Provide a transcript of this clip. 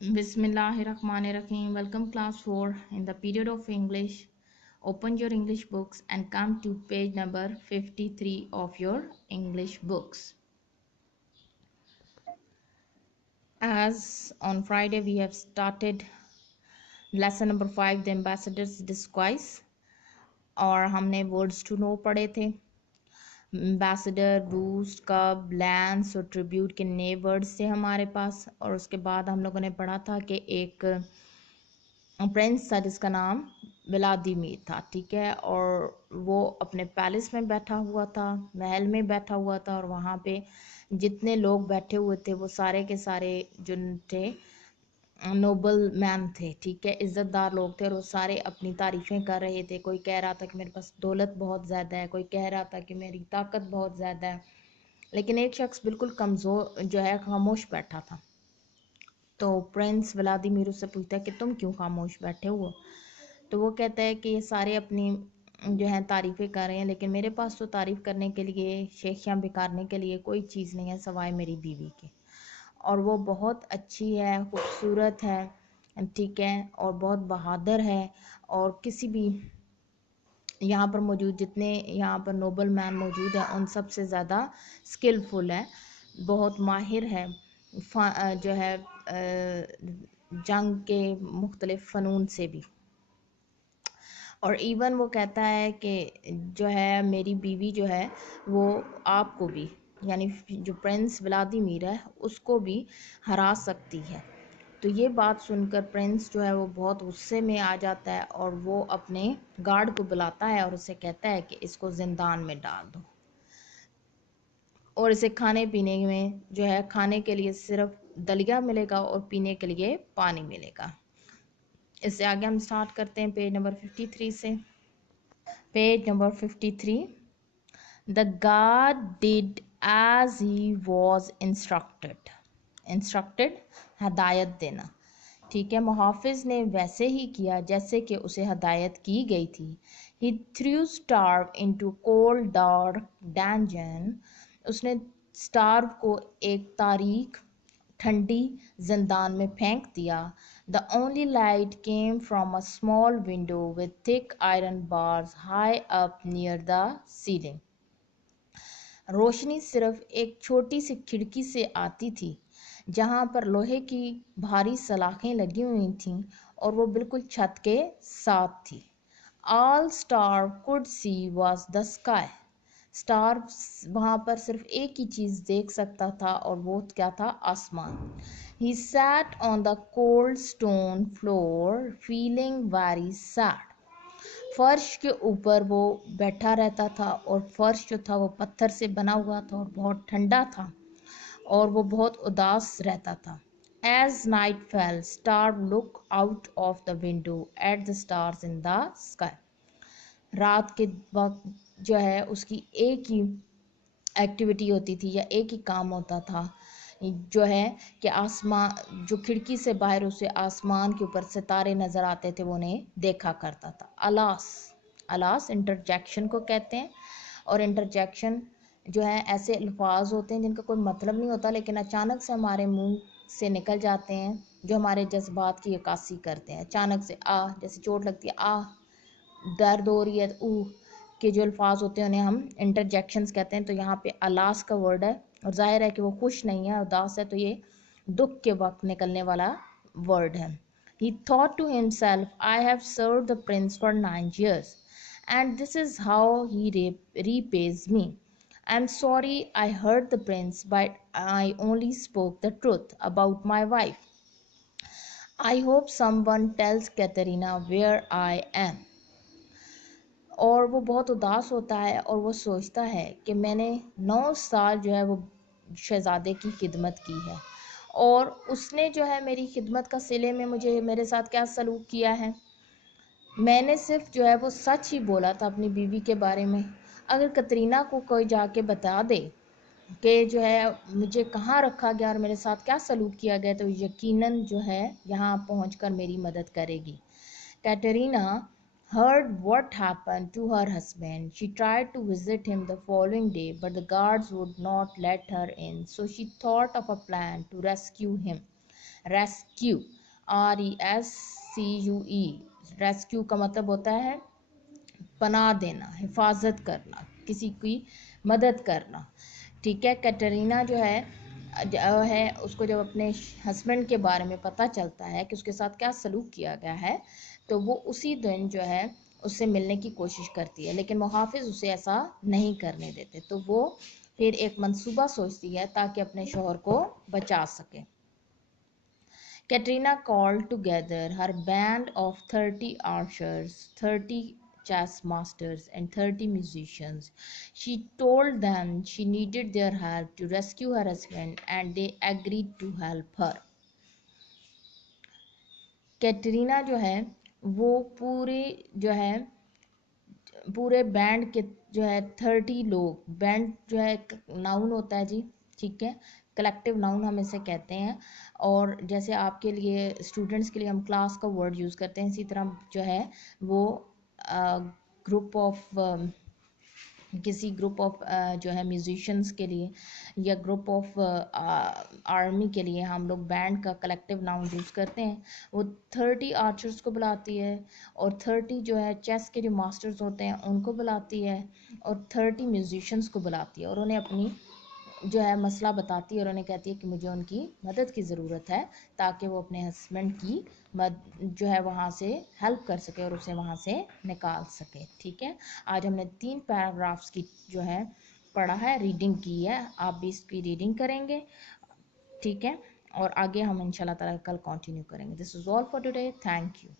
Bismillahirrahmanirrahim. Welcome class 4 in the period of English. Open your English books and come to page number 53 of your English books. As on Friday we have started lesson number 5 the ambassador's disguise और हमने words to know पढ़े थे. Ambassador, boost, कब, lens और tribute के नए words थे हमारे पास. और उसके बाद हम लोगों ने पढ़ा था कि एक प्रिंस था जिसका नाम व्लादिमीर था, ठीक है, और वो अपने पैलेस में बैठा हुआ था, महल में बैठा हुआ था, और वहाँ पे जितने लोग बैठे हुए थे वो सारे के सारे जो थे नोबल मैन थे, ठीक है, इज़्ज़तदार लोग थे, और वो सारे अपनी तारीफ़ें कर रहे थे. कोई कह रहा था कि मेरे पास दौलत बहुत ज़्यादा है, कोई कह रहा था कि मेरी ताकत बहुत ज़्यादा है, लेकिन एक शख्स बिल्कुल कमज़ोर जो है खामोश बैठा था. तो प्रिंस व्लादिमीर उससे पूछता है कि तुम क्यों खामोश बैठे हो. तो वो कहता है कि ये सारे अपनी जो है तारीफ़ें कर रहे हैं, लेकिन मेरे पास तो तारीफ़ करने के लिए, शेखियाँ बिकारने के लिए कोई चीज़ नहीं है सवाए मेरी बीवी के. और वो बहुत अच्छी है, खूबसूरत है, ठीक है, और बहुत बहादुर है, और किसी भी यहाँ पर मौजूद जितने यहाँ पर नोबल मैन मौजूद हैं उन सब से ज़्यादा स्किलफुल है, बहुत माहिर है, जो है जंग के मुख्तलिफ फ़नून से भी. और इवन वो कहता है कि जो है मेरी बीवी जो है वो आपको भी, यानी जो प्रिंस व्लादिमीर है उसको भी हरा सकती है. तो ये बात सुनकर प्रिंस जो है वो बहुत गुस्से में आ जाता है और वो अपने गार्ड को बुलाता है और उसे कहता है कि इसको जिंदान में डाल दो, और इसे खाने पीने में जो है खाने के लिए सिर्फ दलिया मिलेगा और पीने के लिए पानी मिलेगा. इससे आगे हम स्टार्ट करते हैं पेज नंबर 53 से. Page number 53. The guard did as he was instructed. Instructed हदायत देना, ठीक है, मुहाफिज ने वैसे ही किया जैसे कि उसे हदायत की गई थी. He threw Starve into cold dark dungeon. उसने स्टार्व को एक तारीख ठंडी जिंदान में फेंक दिया. The only light came from a small window with thick iron bars high up near the ceiling. रोशनी सिर्फ एक छोटी सी खिड़की से आती थी जहां पर लोहे की भारी सलाखें लगी हुई थीं और वो बिल्कुल छत के साथ थी. All Star could see was the sky. Star वहां पर सिर्फ एक ही चीज देख सकता था और वो क्या था, आसमान. He sat on the cold stone floor feeling very sad. फर्श के ऊपर वो बैठा रहता था और फर्श जो था वो पत्थर से बना हुआ था और बहुत ठंडा था और वो बहुत उदास रहता था. As night fell, Star looked out of the window at the stars in the sky. रात के वक्त जो है उसकी एक ही एक्टिविटी होती थी या एक ही काम होता था जो है कि आसमान जो खिड़की से बाहर उसे आसमान के ऊपर सितारे नज़र आते थे वो उन्हें देखा करता था. अलास, अलास इंटरजेक्शन को कहते हैं, और इंटरजेक्शन जो है ऐसे अल्फाज होते हैं जिनका कोई मतलब नहीं होता लेकिन अचानक से हमारे मुंह से निकल जाते हैं जो हमारे जज्बात की अक्कासी करते हैं. अचानक से जैसे चोट लगती है, दर्द हो रही है, के जो अल्फाज होते हैं उन्हें हम इंटरजेक्शंस कहते हैं. तो यहाँ पे अलास का वर्ड है और जाहिर है कि वो खुश नहीं है, उदास है, तो ये दुख के वक्त निकलने वाला वर्ड है. He thought to himself, I have served the prince for 9 years and this is how he repays me. I'm sorry I hurt the prince, but I only spoke the truth about my wife. I hope someone tells Katerina where I am. और वो बहुत उदास होता है और वो सोचता है कि मैंने 9 साल जो है वो शहज़ादे की खिदमत की है और उसने जो है मेरी खिदमत का सिले में मुझे मेरे साथ क्या सलूक किया है. मैंने सिर्फ जो है वो सच ही बोला था अपनी बीवी के बारे में. अगर कतरीना को कोई जाके बता दे कि जो है मुझे कहाँ रखा गया और मेरे साथ क्या सलूक किया गया तो यकीनन जो है यहाँ पहुँचकर मेरी मदद करेगी. Katrina heard what happened to her husband. She tried to visit him the following day, but the guards would not let her in, so she thought of a plan to rescue him. Rescue, RESCUE, rescue का मतलब होता है पनाह देना, हिफाजत करना, किसी की मदद करना, ठीक है। कैटरीना जो है उसको जब अपने हस्बैंड के बारे में पता चलता है कि उसके साथ क्या सलूक किया गया है, तो वो उसी दिन जो है उससे मिलने की कोशिश करती है, लेकिन मुहाफिज उसे ऐसा नहीं करने देते। तो वो फिर एक मंसूबा सोचती है ताकि अपने शौहर को बचा सके। Katrina called together her band of 30 archers, 30 chess masters, and 30 musicians. She told them she needed their help to rescue her husband, and they agreed to help her. Katrina जो है वो पूरे बैंड के जो है 30 लोग, बैंड जो है नाउन होता है जी, ठीक है, कलेक्टिव नाउन हम इसे कहते हैं। और जैसे आपके लिए स्टूडेंट्स के लिए हम क्लास का वर्ड यूज़ करते हैं, इसी तरह जो है वो ग्रुप ऑफ किसी ग्रुप ऑफ जो है म्यूजिशियंस के लिए या ग्रुप ऑफ आर्मी के लिए हम लोग बैंड का कलेक्टिव नाउन यूज़ करते हैं। वो 30 आर्चर्स को बुलाती है, और 30 जो है चेस के जो मास्टर्स होते हैं उनको बुलाती है, और 30 म्यूजिशियंस को बुलाती है, और उन्हें अपनी जो है मसला बताती है, और उन्हें कहती है कि मुझे उनकी मदद की ज़रूरत है ताकि वो अपने हस्बैंड की जो है वहाँ से हेल्प कर सके और उसे वहाँ से निकाल सके, ठीक है। आज हमने 3 पैराग्राफ्स की जो है पढ़ा है, रीडिंग की है, आप भी इसकी रीडिंग करेंगे, ठीक है। और आगे हम इंशाल्लाह ताला कल कंटिन्यू करेंगे। This is all for today, thank you.